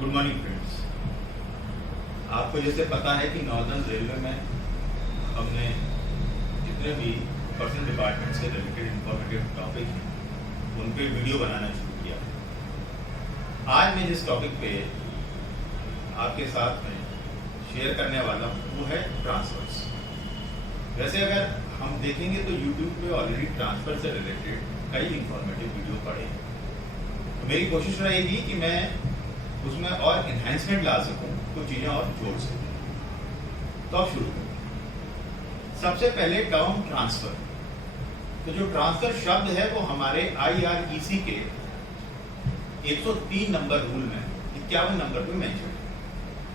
Good morning friends. आपको जैसे पता है कि नॉर्दर्न रेलवे में हमने जितने भी पर्सनल डिपार्टमेंट से रिलेटेड इंफॉर्मेटिव टॉपिक हैं उन पे वीडियो बनाना शुरू किया। आज मैं जिस टॉपिक पे आपके साथ में शेयर करने वाला हूँ वो है ट्रांसफर्स। वैसे अगर हम देखेंगे तो यूट्यूब पे ऑलरेडी ट्रांसफर से रिलेटेड कई इंफॉर्मेटिव वीडियो पड़े हैं, तो मेरी कोशिश रहेगी कि मैं उसमें और इन्हेंसमेंट ला सकूं, कुछ चीजें और जोड़ सकूं। तो अब शुरू करें। सबसे पहले टर्म ट्रांसफर। तो जो ट्रांसफर शब्द है वो हमारे IREC के 103 नंबर रूल में 51 नंबर पे मेंशन है।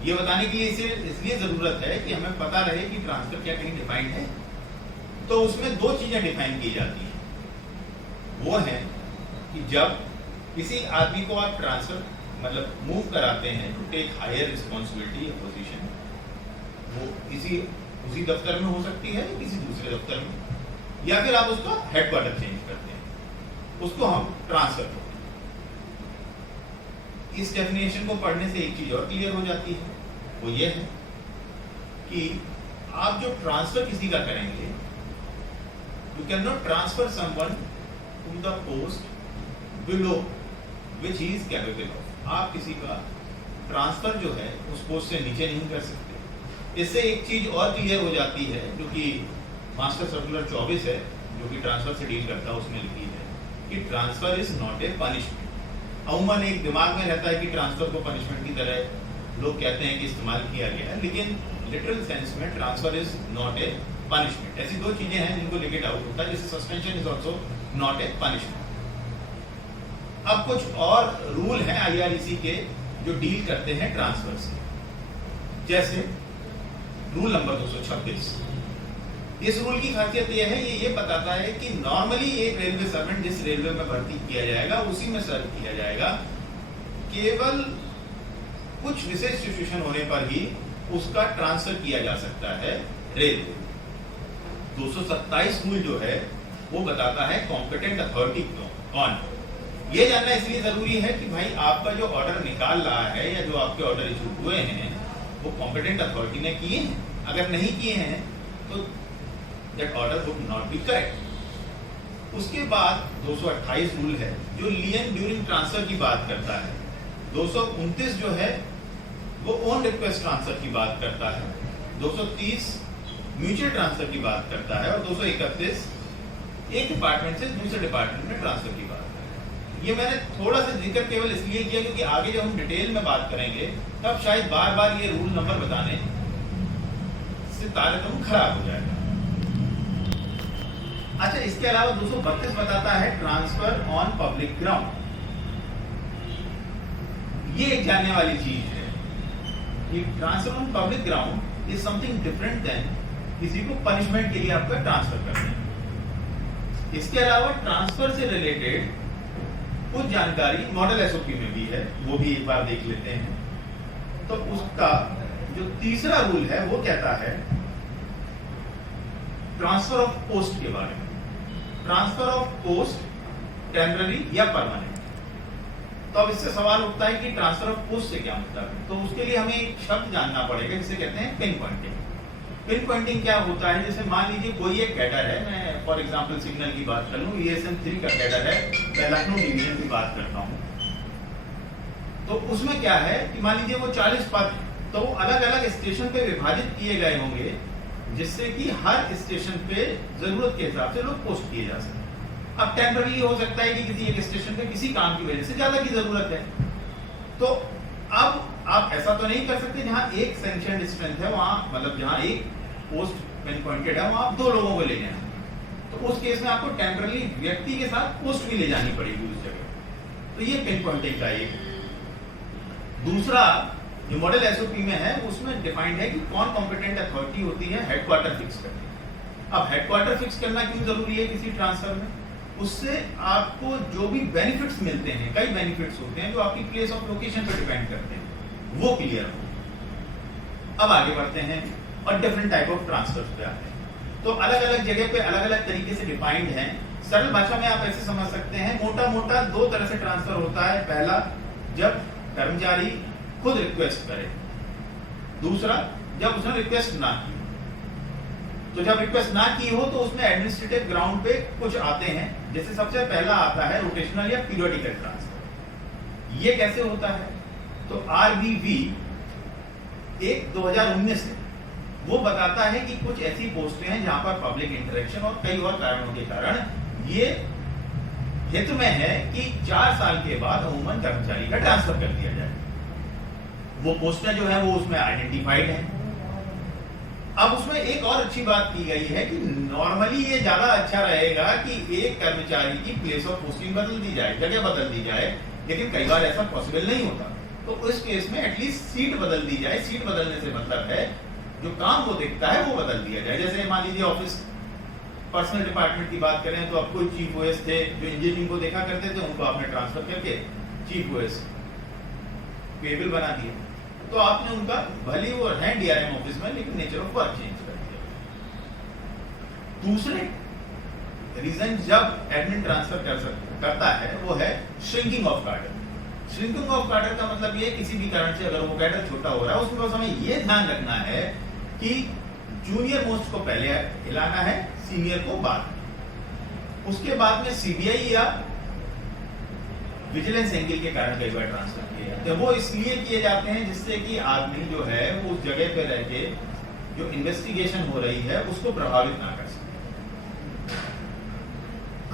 ये बताने के लिए इसे इसलिए जरूरत है कि हमें पता रहे कि ट्रांसफर क्या कहीं डिफाइंड है। तो उसमें दो चीजें डिफाइन की जाती हैं। वो है कि जब किसी आदमी को आप ट्रांसफर मतलब मूव कराते हैं टू टेक हायर रिस्पॉन्सिबिलिटी या पोजीशन, वो उसी दफ्तर में हो सकती है या किसी दूसरे दफ्तर में, या फिर आप उसका हेडक्वार्टर चेंज करते हैं, उसको हम ट्रांसफर करते हैं। इस डेफिनेशन को पढ़ने से एक चीज और क्लियर हो जाती है, वो ये है कि आप जो ट्रांसफर किसी का करेंगे, you can not transfer someone to the post below which he is capable of. आप किसी का ट्रांसफर जो है उस पोस्ट से नीचे नहीं कर सकते। इससे एक चीज और क्लियर हो जाती है जो कि मास्टर सर्कुलर 24 है, जो कि ट्रांसफर से डील करता है, उसमें लिखी है कि transfer is not a punishment. अमूमन एक दिमाग में रहता है कि ट्रांसफर को पनिशमेंट की तरह लोग कहते हैं कि इस्तेमाल किया गया है, लेकिन लिटरल सेंस में transfer is not a punishment. ऐसी दो चीजें हैं जिनको लेके डाउट होता है, जैसे suspension is also not a punishment. अब कुछ और रूल हैं IREC के जो डील करते हैं ट्रांसफर से, जैसे रूल नंबर 226। इस रूल की खासियत यह है, ये बताता है कि नॉर्मली एक रेलवे सर्वेंट जिस रेलवे में भर्ती किया जाएगा उसी में सर्व किया जाएगा। केवल कुछ विशेष सिचुएशन होने पर ही उसका ट्रांसफर किया जा सकता है रेलवे। 227 रूल जो है वो बताता है कॉम्पिटेंट अथॉरिटी कौन। ये जानना इसलिए जरूरी है कि भाई आपका जो ऑर्डर निकाल रहा है या जो आपके ऑर्डर इशू हुए हैं वो कॉम्पिटेंट अथॉरिटी ने किए हैं। अगर नहीं किए हैं तो that order would not be correct. उसके बाद 228 रूल है जो लियन ड्यूरिंग ट्रांसफर की बात करता है। 229 जो है वो ओन रिक्वेस्ट ट्रांसफर की बात करता है। 230 म्यूचुअल ट्रांसफर की बात करता है, और 231 एक डिपार्टमेंट से दूसरे डिपार्टमेंट में ट्रांसफर की बात। ये मैंने थोड़ा सा जिक्र केवल इसलिए किया क्योंकि आगे जब हम डिटेल में बात करेंगे तब शायद बार बार ये रूल नंबर बताने से तारतम्य खराब हो जाएगा। अच्छा, इसके अलावा 232 बताता है ट्रांसफर ऑन पब्लिक ग्राउंड। ये एक जानने वाली चीज है कि transfer on public ground is something different than किसी को पनिशमेंट के लिए आपका ट्रांसफर करना है। इसके अलावा ट्रांसफर से रिलेटेड कुछ जानकारी मॉडल SOP में भी है, वो भी एक बार देख लेते हैं। तो उसका जो तीसरा रूल है वो कहता है ट्रांसफर ऑफ पोस्ट के बारे में। ट्रांसफर ऑफ पोस्ट टेम्पररी या परमानेंट। तो अब इससे सवाल उठता है कि ट्रांसफर ऑफ पोस्ट से क्या मतलब है। तो उसके लिए हमें एक शब्द जानना पड़ेगा जिसे कहते हैं पिन पॉइंटिंग। पिन पॉइंटिंग क्या होता है, जैसे मान लीजिए कोई एक कैडर है, मैं फॉर एग्जांपल सिग्नल की बात कर लूं, ESM 3 का कैडर है, मैं लखनऊ डिवीजन की बात करता हूं। तो उसमें क्या है कि मान लीजिए वो 40 पद, तो वो अलग अलग स्टेशन पे विभाजित किए गए होंगे, जिससे कि हर स्टेशन पे जरूरत के हिसाब से लोग पोस्ट किए जा सके। अब टेम्पररी हो सकता है कि किसी एक स्टेशन पे किसी काम की वजह से ज्यादा की जरूरत है, तो अब आप ऐसा तो नहीं कर सकते जहां एक सैंक्शनड स्ट्रेंथ है, वहां मतलब जहां एक पोस्ट पिन पॉइंटेड है वहां आप 2 लोगों को ले जाएं, तो उस केस में आपको टेम्पररी व्यक्ति के साथ पोस्ट भी ले जानी पड़ेगी उस जगह। तो ये पिन पॉइंटिंग का एक दूसरा जो मॉडल SOP में है उसमें डिफाइंड है कि कौन कॉम्पिटेंट अथॉरिटी होती है हेडक्वार्टर फिक्स करने। अब हेडक्वार्टर फिक्स करना क्यों जरूरी है किसी ट्रांसफर में, उससे आपको जो भी बेनिफिट्स मिलते हैं, कई बेनिफिट्स होते हैं जो आपकी प्लेस ऑफ लोकेशन पर डिपेंड करते हैं, वो क्लियर हो। अब आगे बढ़ते हैं और डिफरेंट टाइप ऑफ ट्रांसफर पे आते हैं। तो अलग अलग जगह पे अलग अलग तरीके से डिफाइंड हैं। सरल भाषा में आप ऐसे समझ सकते हैं, मोटा मोटा 2 तरह से ट्रांसफर होता है। पहला, जब कर्मचारी खुद रिक्वेस्ट करे। दूसरा, जब उसने रिक्वेस्ट ना की, तो जब रिक्वेस्ट ना की हो तो उसमें एडमिनिस्ट्रेटिव ग्राउंड पे कुछ आते हैं, जैसे सबसे पहला आता है रोटेशनल या पीरियोडिकल ट्रांसफर। ये कैसे होता है? तो आरबीवी 2019 से वो बताता है कि कुछ ऐसी पोस्टें हैं जहां पर पब्लिक इंटरेक्शन और कई और कारणों के कारण ये हित में है कि 4 साल के बाद अमूमन कर्मचारी का ट्रांसफर कर दिया जाए। वो पोस्टें जो है वो उसमें आइडेंटिफाइड है। अब उसमें एक और अच्छी बात की गई है कि नॉर्मली ये ज्यादा अच्छा रहेगा कि एक कर्मचारी की प्लेस ऑफ पोस्टिंग बदल दी जाए, जगह बदल दी जाए, लेकिन कई बार ऐसा पॉसिबल नहीं होता। तो उस केस में एटलीस्ट सीट बदल दी जाए। सीट बदलने से मतलब है जो काम वो देखता है वो बदल दिया जाए। जैसे मान लीजिए ऑफिस पर्सनल डिपार्टमेंट की बात करें तो अब कोई चीफ ओएस थे जो इंजीनियरिंग को देखा करते थे, उनको आपने ट्रांसफर करके चीफ ओएस पेबल बना दिया। तो आपने उनका भले वो है डीआरएम ऑफिस में, लेकिन नेचर ऑफ वर्क चेंज कर दिया। दूसरे रीजन जब एडमिन ट्रांसफर करता है वो है shrinking of cadre. Shrinking of cadre का मतलब ये किसी भी कारण से अगर वो कैडर छोटा हो रहा है उसमें बस हमें ये ध्यान रखना है कि जूनियर मोस्ट को पहले हिलाना है, सीनियर को बाद। उसके बाद में सीबीआई या विजिलेंस एंगल के कारण कई बार ट्रांसफर किए जाते हैं। वो इसलिए किए जाते हैं जिससे कि आदमी जो है वो उस जगह पे रह के जो इन्वेस्टिगेशन हो रही है उसको प्रभावित ना कर सके।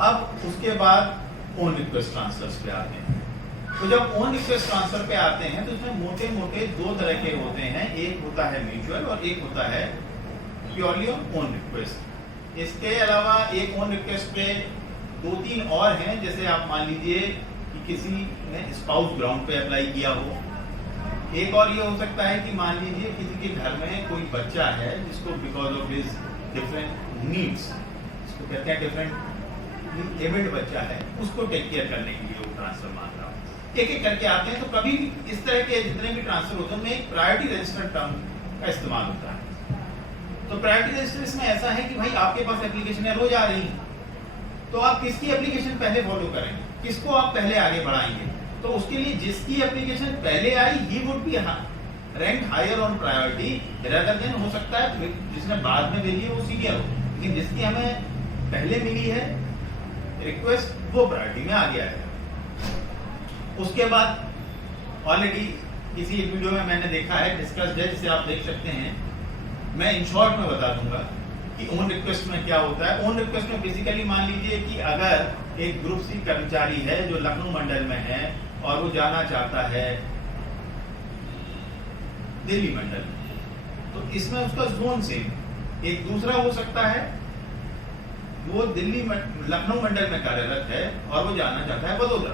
अब उसके बाद ओन रिक्वेस्ट ट्रांसफर्स पे आते हैं। तो जब ओन रिक्वेस्ट ट्रांसफर पे आते हैं तो इसमें मोटे मोटे 2 तरह के होते हैं। एक होता है म्यूचुअल और एक होता है प्योरली ओन रिक्वेस्ट। इसके अलावा एक ओन रिक्वेस्ट पे 2-3 और हैं। जैसे आप मान लीजिए कि किसी ने स्पाउस ग्राउंड पे अप्लाई किया हो। एक और ये हो सकता है कि मान लीजिए किसी के घर में कोई बच्चा है जिसको because of his different needs, इसको कहते हैं डिफरेंट एबल्ड बच्चा है, उसको टेक केयर करने के लिए वो ट्रांसफर मांग रहा हो। एक एक करके आते हैं। तो कभी भी इस तरह के जितने भी ट्रांसफर होते हैं उनमें एक प्रायोरिटी रजिस्टर्ड टर्म का इस्तेमाल होता है। तो प्रायोरिटी रजिस्टर इसमें ऐसा है कि भाई आपके पास एप्लीकेशन रोज आ रही है, तो आप किसकी एप्लीकेशन पहले फॉलो करेंगे, किसको आप पहले आगे बढ़ाएंगे। तो उसके लिए जिसकी एप्लीकेशन पहले आई he would be rank higher on priority rather than हो सकता है जिसने बाद में मिली है वो सीनियर हो, लेकिन जिसकी हमें पहले मिली है रिक्वेस्ट वो प्रायोरिटी में आ गया है। उसके बाद ऑलरेडी किसी एक वीडियो में मैंने देखा है, डिस्कस्ड है, जिसे आप देख सकते हैं। मैं इन शॉर्ट में बता दूंगा कि ओन रिक्वेस्ट में क्या होता है। ओन रिक्वेस्ट में बेसिकली मान लीजिए कि अगर एक ग्रुप सी कर्मचारी है जो लखनऊ मंडल में है और वो जाना चाहता है दिल्ली मंडल, तो इसमें उसका जोन सेम। एक दूसरा हो सकता है वो लखनऊ मंडल में कार्यरत है और वो जाना चाहता है बड़ौदा,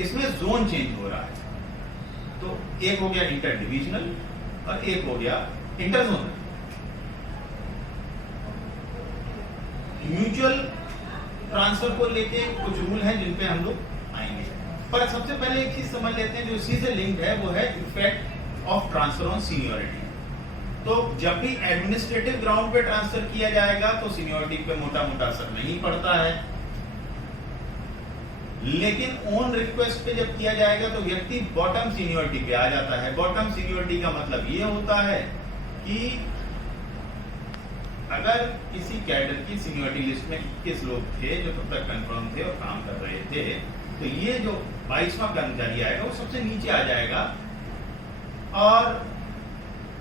इसमें जोन चेंज हो रहा है। तो एक हो गया इंटर डिविजनल और एक हो गया इंटर जोनल। म्यूचुअल ट्रांसफर को लेके कुछ रूल हैं जिन पे हम लोग आएंगे, पर सबसे पहले एक चीज समझ लेते हैं जो इसी से लिंक्ड है, वो है effect of transfer on seniority. तो जब भी एडमिनिस्ट्रेटिव ग्राउंड पे ट्रांसफर किया जाएगा तो सीनियरिटी पे मोटा मोटा असर नहीं पड़ता है, लेकिन ऑन रिक्वेस्ट पे जब किया जाएगा तो व्यक्ति बॉटम सीनियरिटी पे आ जाता है। बॉटम सीनियरिटी का मतलब ये होता है कि अगर किसी कैडर की सीनियरिटी लिस्ट में 21 लोग थे जो तब तक कंफर्म थे और काम कर रहे थे, तो ये जो 22वां कर्मचारी आएगा वो सबसे नीचे आ जाएगा। और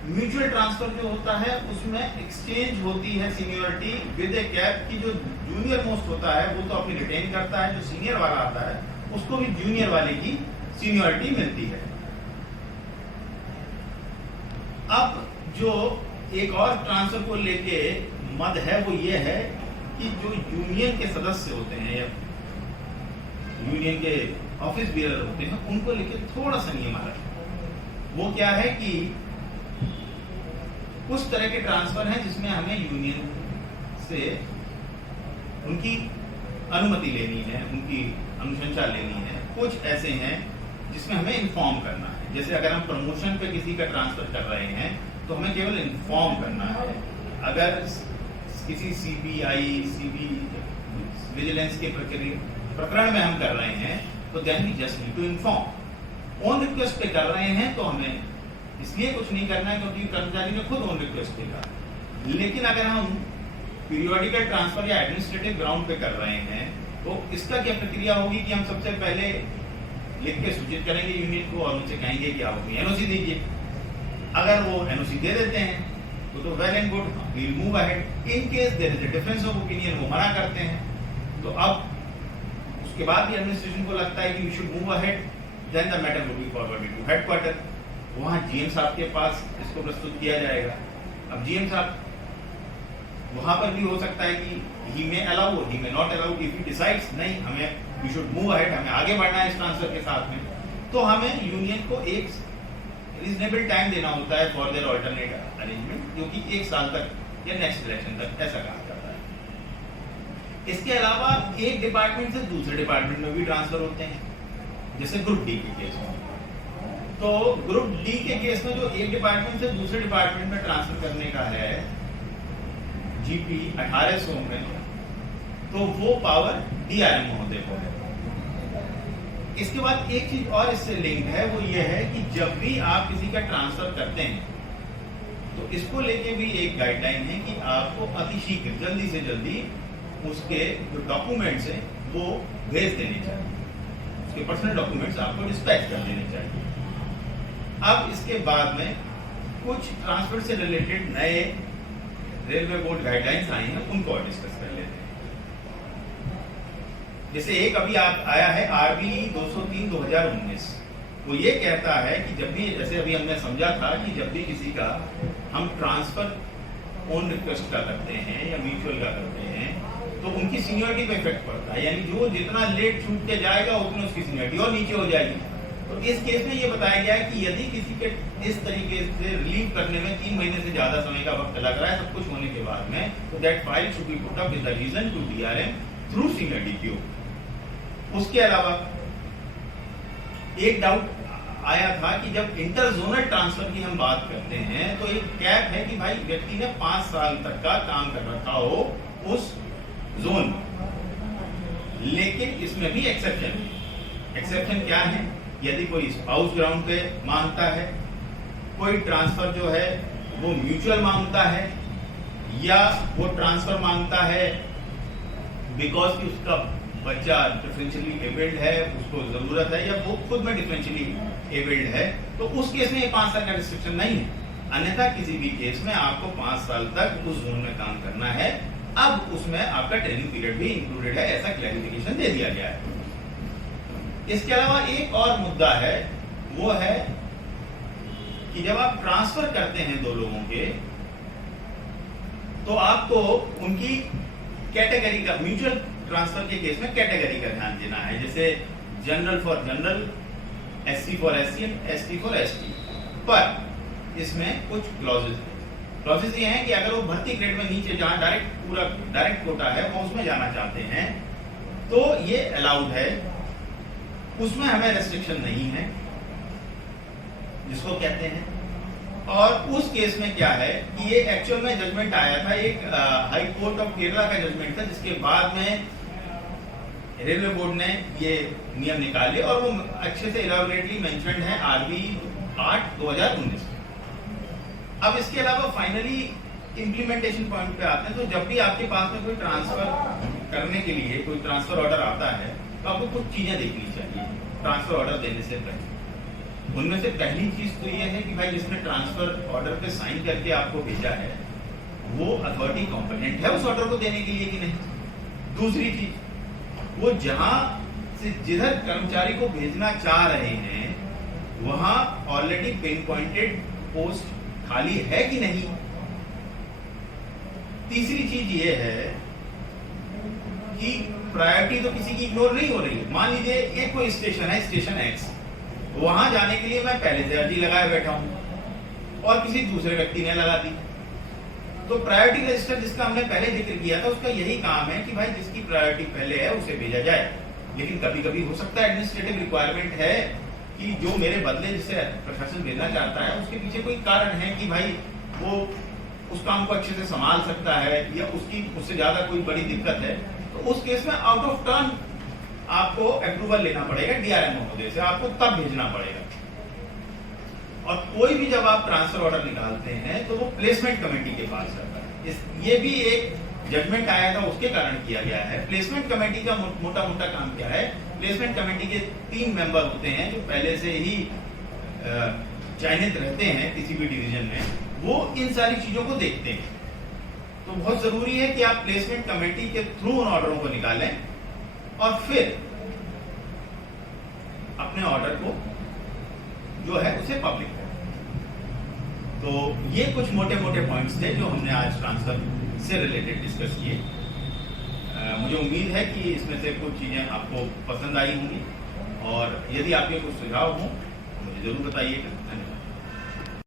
म्यूचुअल ट्रांसफर जो होता है उसमें एक्सचेंज होती है सीनियरिटी विद ए कैप की। जो जूनियर मोस्ट होता है वो तो अपनी रिटेन करता है, जो सीनियर वाला आता है उसको भी जूनियर वाले की सीनियरिटी मिलती है। अब जो एक और ट्रांसफर को लेके मद है वो ये है कि जो यूनियन के सदस्य होते हैं या यूनियन के ऑफिस बियरर होते हैं उनको लेके थोड़ा सा नियम अलग है। वो क्या है कि कुछ तरह के ट्रांसफर हैं जिसमें हमें यूनियन से उनकी अनुमति लेनी है, उनकी अनुशंसा लेनी है। कुछ ऐसे हैं जिसमें हमें इन्फॉर्म करना है। जैसे अगर हम प्रमोशन पे किसी का ट्रांसफर कर रहे हैं तो हमें केवल इन्फॉर्म करना है। अगर किसी सीबीआई विजिलेंस के प्रकरण में हम कर रहे हैं तो then we just need to inform. On request पे कर रहे हैं तो हमें इसलिए कुछ नहीं करना है क्योंकि कर्मचारी ने खुद ऑन रिक्वेस्ट पे कहा। लेकिन अगर हम पीरियोडिकल ट्रांसफर या एडमिनिस्ट्रेटिव ग्राउंड पे कर रहे हैं तो इसका क्या प्रक्रिया होगी कि हम सबसे पहले लिख के सूचित करेंगे यूनियन को और उनसे कहेंगे कि आप अपनी एनओसी दीजिए। अगर वो एनओसी दे देते हैं तो well and good, we will move ahead. In case there is a difference of opinion, वो मना करते हैं, तो अब उसके बाद भी एडमिनिस्ट्रेशन को लगता है कि we should move ahead, then the matter will be forwarded to headquarter. वहां जीएम साहब के पास इसको प्रस्तुत किया जाएगा। अब जीएम साहब वहां पर भी हो सकता है कि he may allow, he may not allow. If he decides नहीं हमें वी शुड मूव अहेड, हमें आगे बढ़ना है इस ट्रांसफर के साथ में, तो हमें यूनियन को एक रीजनेबल टाइम देना होता है फॉर देयर अल्टरनेट अरेंजमेंट, जो कि 1 साल तक या नेक्स्ट इलेक्शन तक ऐसा काम करता है। इसके अलावा एक डिपार्टमेंट से दूसरे डिपार्टमेंट में भी ट्रांसफर होते हैं, जैसे ग्रुप डी के केस में। तो ग्रुप डी के केस में जो एक डिपार्टमेंट से दूसरे डिपार्टमेंट में ट्रांसफर करने का है जीपी 1800 में, तो वो पावर डीआरएम महोदय को है। इसके बाद एक चीज और इससे लिंक है, वो ये है कि जब भी आप किसी का ट्रांसफर करते हैं तो इसको लेके भी एक गाइडलाइन है कि आपको अतिशीघ्र जल्दी से जल्दी उसके जो डॉक्यूमेंट्स हैं वो भेज देने चाहिए, उसके पर्सनल डॉक्यूमेंट्स आपको डिस्पैच कर देने चाहिए। अब इसके बाद में कुछ ट्रांसफर से रिलेटेड नए रेलवे बोर्ड गाइडलाइंस आई हैं, उनको और डिस्कस कर लेते हैं। जैसे एक अभी आया है आरबी 203/2019, वो ये कहता है कि जब भी, जैसे अभी हमने समझा था कि जब भी किसी का हम ट्रांसफर ऑन रिक्वेस्ट का करते हैं या म्यूचुअल का करते हैं तो उनकी सीनियरिटी पे इफेक्ट पड़ता है, यानी जो जितना लेट छूट के जाएगा उतनी उसकी सीनियरिटी और नीचे हो जाएगी। तो इस केस में ये बताया गया है कि यदि किसी के इस तरीके से रिलीव करने में 3 महीने से ज्यादा समय का वक्त लग रहा है सब कुछ होने के बाद में, तो that file should be put up with the reason to DRM through senior DPO. उसके अलावा एक डाउट आया था कि जब इंटर जोनल ट्रांसफर की हम बात करते हैं तो एक कैप है कि भाई व्यक्ति ने 5 साल तक का काम कर रखा हो उस जोन में, लेकिन इसमें भी एक्सेप्शन क्या है? यदि कोई स्पाउस ग्राउंड पे मांगता है, कोई ट्रांसफर जो है वो म्यूचुअल मांगता है, या वो ट्रांसफर मांगता है बिकॉज कि उसका बच्चा डिफरेंशियली एबल्ड है, उसको जरूरत है, या वो खुद में डिफरेंशियली एबल्ड है, तो उस केस में ये 5 साल का रिस्ट्रिक्शन नहीं है। अन्यथा किसी भी केस में आपको 5 साल तक उस जोन में काम करना है। अब उसमें आपका ट्रेनिंग पीरियड भी इंक्लूडेड है, ऐसा क्लैरिफिकेशन दे दिया गया है। इसके अलावा एक और मुद्दा है, वो है कि जब आप ट्रांसफर करते हैं 2 लोगों के, तो आपको उनकी कैटेगरी का, म्यूचुअल ट्रांसफर के केस में कैटेगरी का ध्यान देना है। जैसे general for general, SC for SC, ST for ST. पर इसमें कुछ क्लॉजेज हैं। क्लॉजेज ये हैं कि अगर वो भर्ती ग्रेड में नीचे, जहां डायरेक्ट कोटा है, वो उसमें जाना चाहते हैं तो ये अलाउड है, उसमें हमें रेस्ट्रिक्शन नहीं है, जिसको कहते हैं। और उस केस में क्या है कि ये एक्चुअल में जजमेंट आया था, एक हाई कोर्ट ऑफ केरला का जजमेंट था, जिसके बाद में रेलवे बोर्ड ने ये नियम निकाले और वो अच्छे से इलैबोरेटली मेंशन्ड है आरबी 8/2019। अब इसके अलावा फाइनली इंप्लीमेंटेशन पॉइंट पे आते हैं। तो जब भी आपके पास में कोई ट्रांसफर करने के लिए कोई ट्रांसफर ऑर्डर आता है तो आपको कुछ चीजें देखनी चाहिए ट्रांसफर ऑर्डर देने से पहले। उनमें से पहली चीज तो ये है कि भाई जिसने ट्रांसफर ऑर्डर पे साइन करके आपको भेजा है वो अथॉरिटी कॉम्पिटेंट है उस ऑर्डर को देने के लिए कि नहीं। दूसरी चीज, वो जहां से जिधर कर्मचारी को भेजना चाह रहे हैं वहां ऑलरेडी पिन पॉइंटेड पोस्ट खाली है कि नहीं। तीसरी चीज ये है कि प्रायोरिटी तो किसी की इग्नोर नहीं हो रही है। मान लीजिए एक कोई स्टेशन है, स्टेशन एक्स, वहां जाने के लिए मैं पहले से अर्जी लगाए बैठा हूं और किसी दूसरे व्यक्ति ने लगा दी, तो प्रायोरिटी रजिस्टर जिसका हमने पहले जिक्र किया था उसका यही काम है कि भाई जिसकी प्रायोरिटी पहले है उसे भेजा जाए। लेकिन कभी कभी हो सकता है एडमिनिस्ट्रेटिव रिक्वायरमेंट है कि जो मेरे बदले जिसे प्रशासन भेजना चाहता है उसके पीछे कोई कारण है कि भाई वो उस काम को अच्छे से संभाल सकता है या उसकी उससे ज्यादा कोई बड़ी दिक्कत है, तो उस केस में आउट ऑफ टर्न आपको अप्रूवल लेना पड़ेगा डीआरएम महोदय से, आपको तब भेजना पड़ेगा। और कोई भी जब आप ट्रांसफर ऑर्डर निकालते हैं तो वो प्लेसमेंट कमेटी के पास रहता है। ये भी एक जजमेंट आया था, उसके कारण किया गया है। प्लेसमेंट कमेटी का मोटा मोटा काम क्या है, प्लेसमेंट कमेटी के 3 मेंबर होते हैं जो पहले से ही चयनित रहते हैं किसी भी डिवीजन में, वो इन सारी चीजों को देखते हैं। तो बहुत जरूरी है कि आप प्लेसमेंट कमेटी के थ्रू उन ऑर्डरों को निकालें और फिर अपने ऑर्डर को जो है उसे पब्लिक करें। तो ये कुछ मोटे मोटे पॉइंट्स थे जो हमने आज ट्रांसफर से रिलेटेड डिस्कस किए। मुझे उम्मीद है कि इसमें से कुछ चीजें आपको पसंद आई होंगी, और यदि आपके कुछ सुझाव हों तो मुझे जरूर बताइएगा।